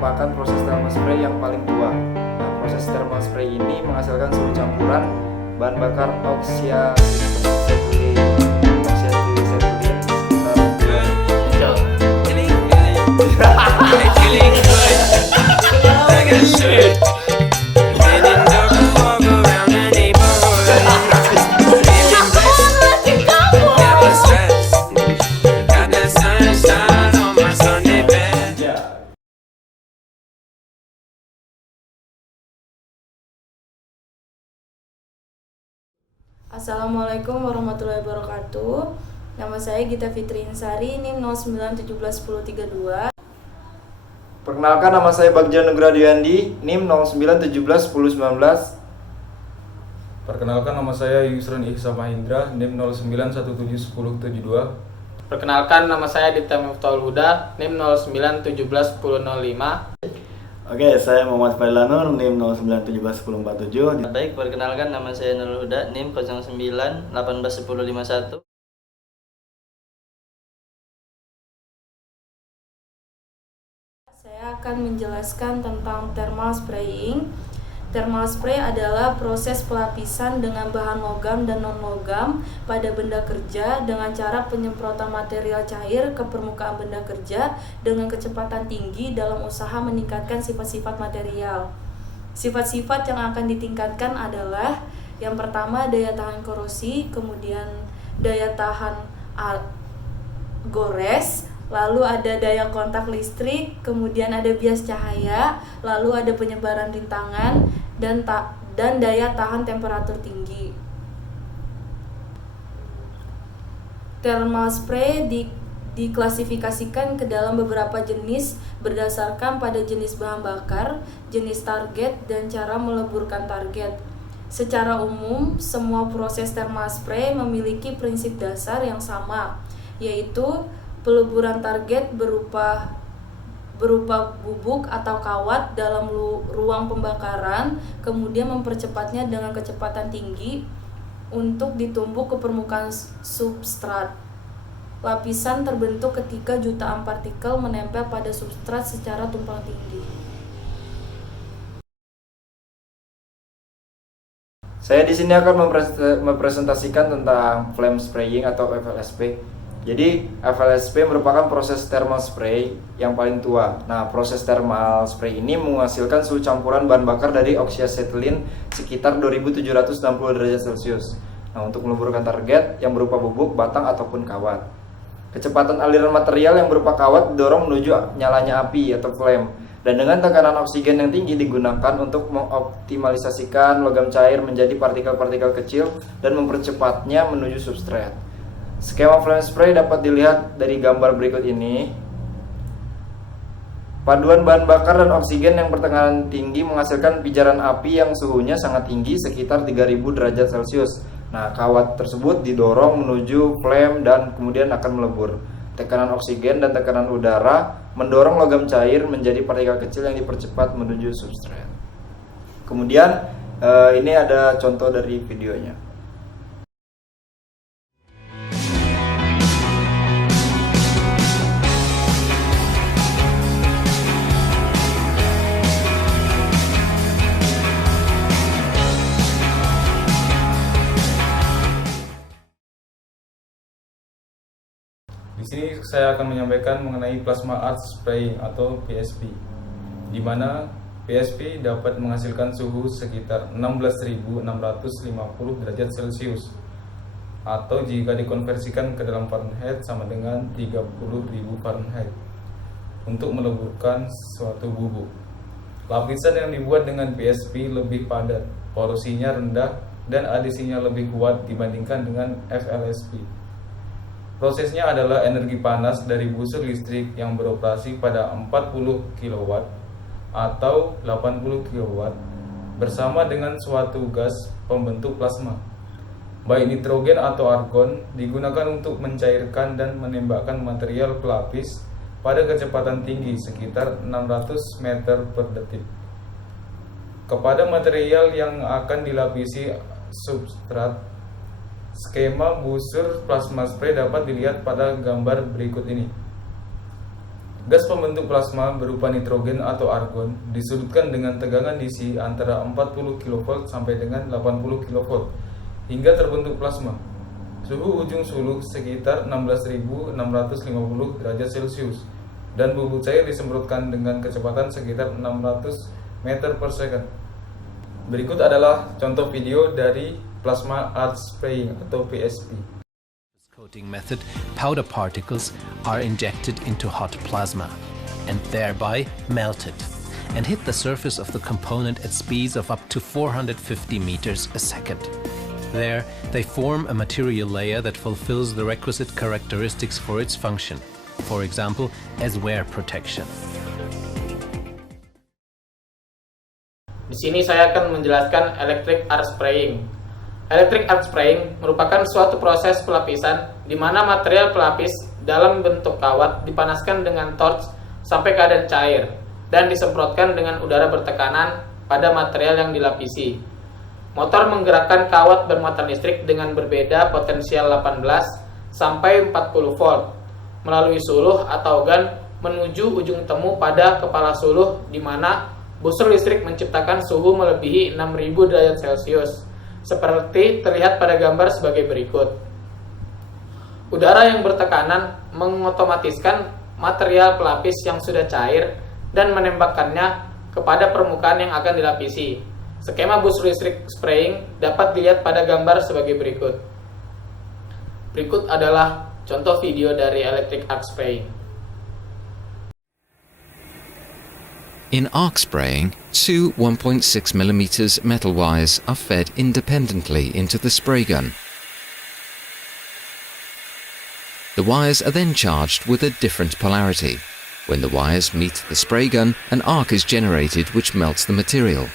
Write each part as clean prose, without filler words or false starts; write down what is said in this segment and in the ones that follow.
merupakan proses thermal spray yang paling tua. Nah, proses thermal spray ini menghasilkan suhu campuran bahan bakar oksiasetilin Assalamualaikum warahmatullahi wabarakatuh. Nama saya Gita Fitri Insari, NIM 09171032. Perkenalkan, nama saya Bagja Nugra Diyandi, NIM 09171019. Perkenalkan, nama saya Yusran Ihsan Mahindra, NIM 09171072. Perkenalkan, nama saya Dipta Miftahul Huda, NIM 09171005. Oke, saya Muhammad Failanur, NIM 09171047. Baik, perkenalkan, nama saya Nurul Huda, NIM 09181051. Saya akan menjelaskan tentang thermal spraying. Thermal spray adalah proses pelapisan dengan bahan logam dan non-logam pada benda kerja dengan cara penyemprotan material cair ke permukaan benda kerja dengan kecepatan tinggi dalam usaha meningkatkan sifat-sifat material. Sifat-sifat yang akan ditingkatkan adalah yang pertama daya tahan korosi, kemudian daya tahan gores, lalu ada daya kontak listrik, kemudian ada bias cahaya, lalu ada penyebaran rintangan, dan daya tahan temperatur tinggi. Thermal spray diklasifikasikan ke dalam beberapa jenis berdasarkan pada jenis bahan bakar, jenis target, dan cara meleburkan target. Secara umum, semua proses thermal spray memiliki prinsip dasar yang sama, yaitu peleburan target berupa bubuk atau kawat dalam ruang pembakaran, kemudian mempercepatnya dengan kecepatan tinggi untuk ditumbuk ke permukaan substrat. Lapisan terbentuk ketika jutaan partikel menempel pada substrat secara tumpang tindih. Saya di sini akan mempresentasikan tentang flame spraying atau FLSP. Jadi, FLSP merupakan proses thermal spray yang paling tua. Nah, proses thermal spray ini menghasilkan suhu campuran bahan bakar dari oksiasetilin sekitar 2760 derajat Celcius. Nah, untuk meleburkan target yang berupa bubuk, batang, ataupun kawat. Kecepatan aliran material yang berupa kawat didorong menuju nyalanya api atau flame. Dan dengan tekanan oksigen yang tinggi digunakan untuk mengoptimalisasikan logam cair menjadi partikel-partikel kecil dan mempercepatnya menuju substrat. Skema flame spray dapat dilihat dari gambar berikut ini. Paduan bahan bakar dan oksigen yang bertekanan tinggi menghasilkan pijaran api yang suhunya sangat tinggi sekitar 3000 derajat Celcius. Nah, kawat tersebut didorong menuju flame dan kemudian akan melebur. Tekanan oksigen dan tekanan udara mendorong logam cair menjadi partikel kecil yang dipercepat menuju substrat. Kemudian ini ada contoh dari videonya. Di sini saya akan menyampaikan mengenai plasma arc spraying atau PSP, di mana PSP dapat menghasilkan suhu sekitar 16.650 derajat Celcius, atau jika dikonversikan ke dalam Fahrenheit sama dengan 30.000 Fahrenheit, untuk meleburkan suatu bubuk. Lapisan yang dibuat dengan PSP lebih padat, porosinya rendah, dan adhesinya lebih kuat dibandingkan dengan FLSP. Prosesnya adalah energi panas dari busur listrik yang beroperasi pada 40 kW atau 80 kW bersama dengan suatu gas pembentuk plasma, baik nitrogen atau argon, digunakan untuk mencairkan dan menembakkan material pelapis pada kecepatan tinggi sekitar 600 meter per detik kepada material yang akan dilapisi substrat. Skema busur plasma spray dapat dilihat pada gambar berikut ini. Gas pembentuk plasma berupa nitrogen atau argon disudutkan dengan tegangan DC antara 40 kV sampai dengan 80 kV hingga terbentuk plasma. Suhu ujung suluh sekitar 16.650 derajat Celcius dan bubuk cair disemprotkan dengan kecepatan sekitar 600 meter per second. Berikut adalah contoh video dari plasma arc spraying atau PSP. Coating method, powder particles are injected into hot plasma and thereby melted and hit the surface of the component at speeds of up to 450 meters a second. There, they form a material layer that fulfills the requisite characteristics for its function, for example, as wear protection. Di sini saya akan menjelaskan electric arc spraying. Electric arc spraying merupakan suatu proses pelapisan di mana material pelapis dalam bentuk kawat dipanaskan dengan torch sampai keadaan cair dan disemprotkan dengan udara bertekanan pada material yang dilapisi. Motor menggerakkan kawat bermuatan listrik dengan berbeda potensial 18 sampai 40 volt melalui suluh atau gan menuju ujung temu pada kepala suluh di mana busur listrik menciptakan suhu melebihi 6000 derajat Celcius. Seperti terlihat pada gambar sebagai berikut. Udara yang bertekanan mengotomatiskan material pelapis yang sudah cair dan menembakkannya kepada permukaan yang akan dilapisi. Skema bus listrik spraying dapat dilihat pada gambar sebagai berikut. Berikut adalah contoh video dari electric arc spraying. In arc spraying, two 1.6 mm metal wires are fed independently into the spray gun. The wires are then charged with a different polarity. When the wires meet the spray gun, an arc is generated which melts the material.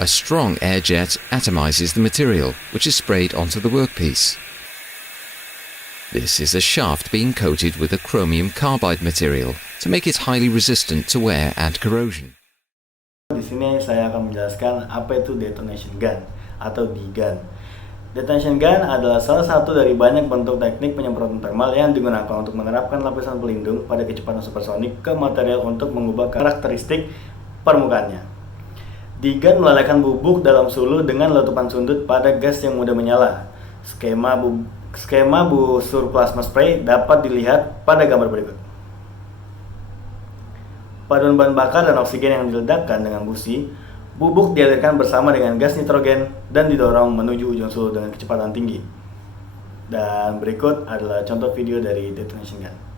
A strong air jet atomizes the material, which is sprayed onto the workpiece. This is a shaft being coated with a chromium carbide material to make it highly resistant to wear and corrosion. Di sini saya akan menjelaskan apa itu detonation gun atau D-gun. Detonation gun adalah salah satu dari banyak bentuk teknik penyemprotan thermal yang digunakan untuk menerapkan lapisan pelindung pada kecepatan supersonik ke material untuk mengubah karakteristik permukaannya. D-gun melelehkan bubuk dalam suluh dengan letupan sundut pada gas yang mudah menyala. Skema busur plasma spray dapat dilihat pada gambar berikut. Paduan bahan bakar dan oksigen yang diledakkan dengan busi, bubuk dialirkan bersama dengan gas nitrogen dan didorong menuju ujung suluh dengan kecepatan tinggi. Dan berikut adalah contoh video dari detonation gun.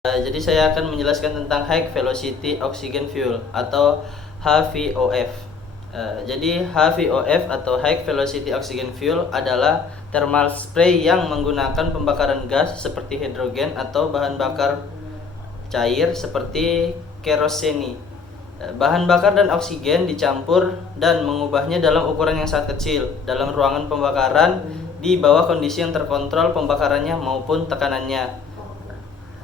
Jadi saya akan menjelaskan tentang High Velocity Oxygen Fuel atau HVOF. Jadi HVOF atau High Velocity Oxygen Fuel adalah thermal spray yang menggunakan pembakaran gas seperti hidrogen atau bahan bakar cair seperti kerosene. Bahan bakar dan oksigen dicampur dan mengubahnya dalam ukuran yang sangat kecil dalam ruangan pembakaran di bawah kondisi yang terkontrol pembakarannya maupun tekanannya.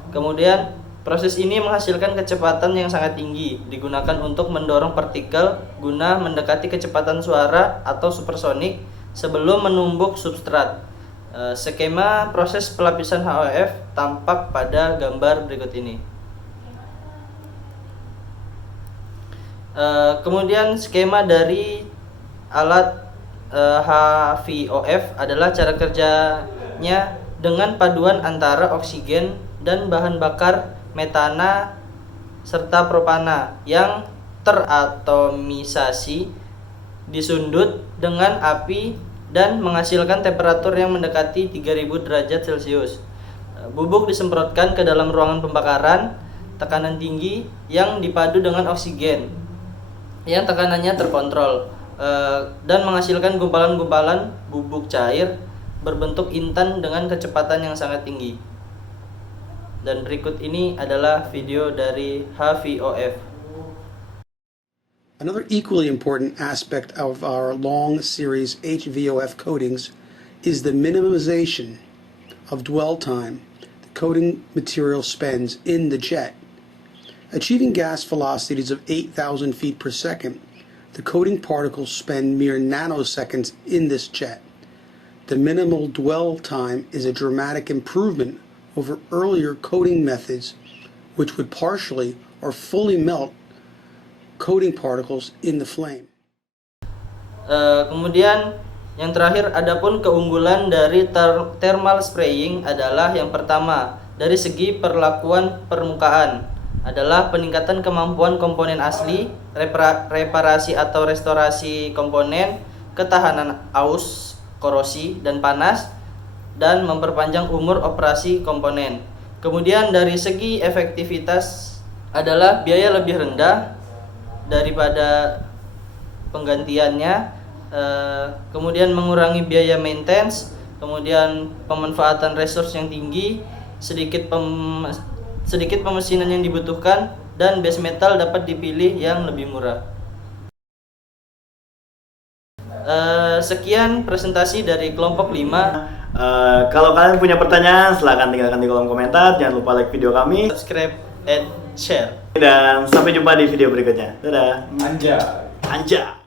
Kemudian proses ini menghasilkan kecepatan yang sangat tinggi, digunakan untuk mendorong partikel guna mendekati kecepatan suara atau supersonik sebelum menumbuk substrat. Skema proses pelapisan HVOF tampak pada gambar berikut ini. Kemudian skema dari alat HVOF adalah cara kerjanya dengan paduan antara oksigen dan bahan bakar metana serta propana yang teratomisasi disundut dengan api dan menghasilkan temperatur yang mendekati 3000 derajat Celcius. Bubuk disemprotkan ke dalam ruangan pembakaran tekanan tinggi yang dipadu dengan oksigen yang tekanannya terkontrol dan menghasilkan gumpalan-gumpalan bubuk cair berbentuk intan dengan kecepatan yang sangat tinggi. Dan berikut ini adalah video dari HVOF. Another equally important aspect of our long series HVOF coatings is the minimization of dwell time the coating material spends in the jet. Achieving gas velocities of 8,000 feet per second, the coating particles spend mere nanoseconds in this jet. The minimal dwell time is a dramatic improvement over earlier coating methods, which would partially or fully melt coating particles in the flame. Kemudian yang terakhir, adapun keunggulan dari thermal spraying adalah yang pertama, dari segi perlakuan permukaan adalah peningkatan kemampuan komponen asli, reparasi atau restorasi komponen, ketahanan aus, korosi, dan panas, dan memperpanjang umur operasi komponen. Kemudian dari segi efektivitas adalah biaya lebih rendah daripada penggantiannya, kemudian mengurangi biaya maintenance, kemudian pemanfaatan resource yang tinggi, sedikit pemesinan yang dibutuhkan, dan base metal dapat dipilih yang lebih murah. Sekian presentasi dari kelompok 5. Kalau kalian punya pertanyaan, silahkan tinggalkan di kolom komentar. Jangan lupa like video kami, Subscribe and share. dan sampai jumpa di video berikutnya. Dadah. Anja. Anja.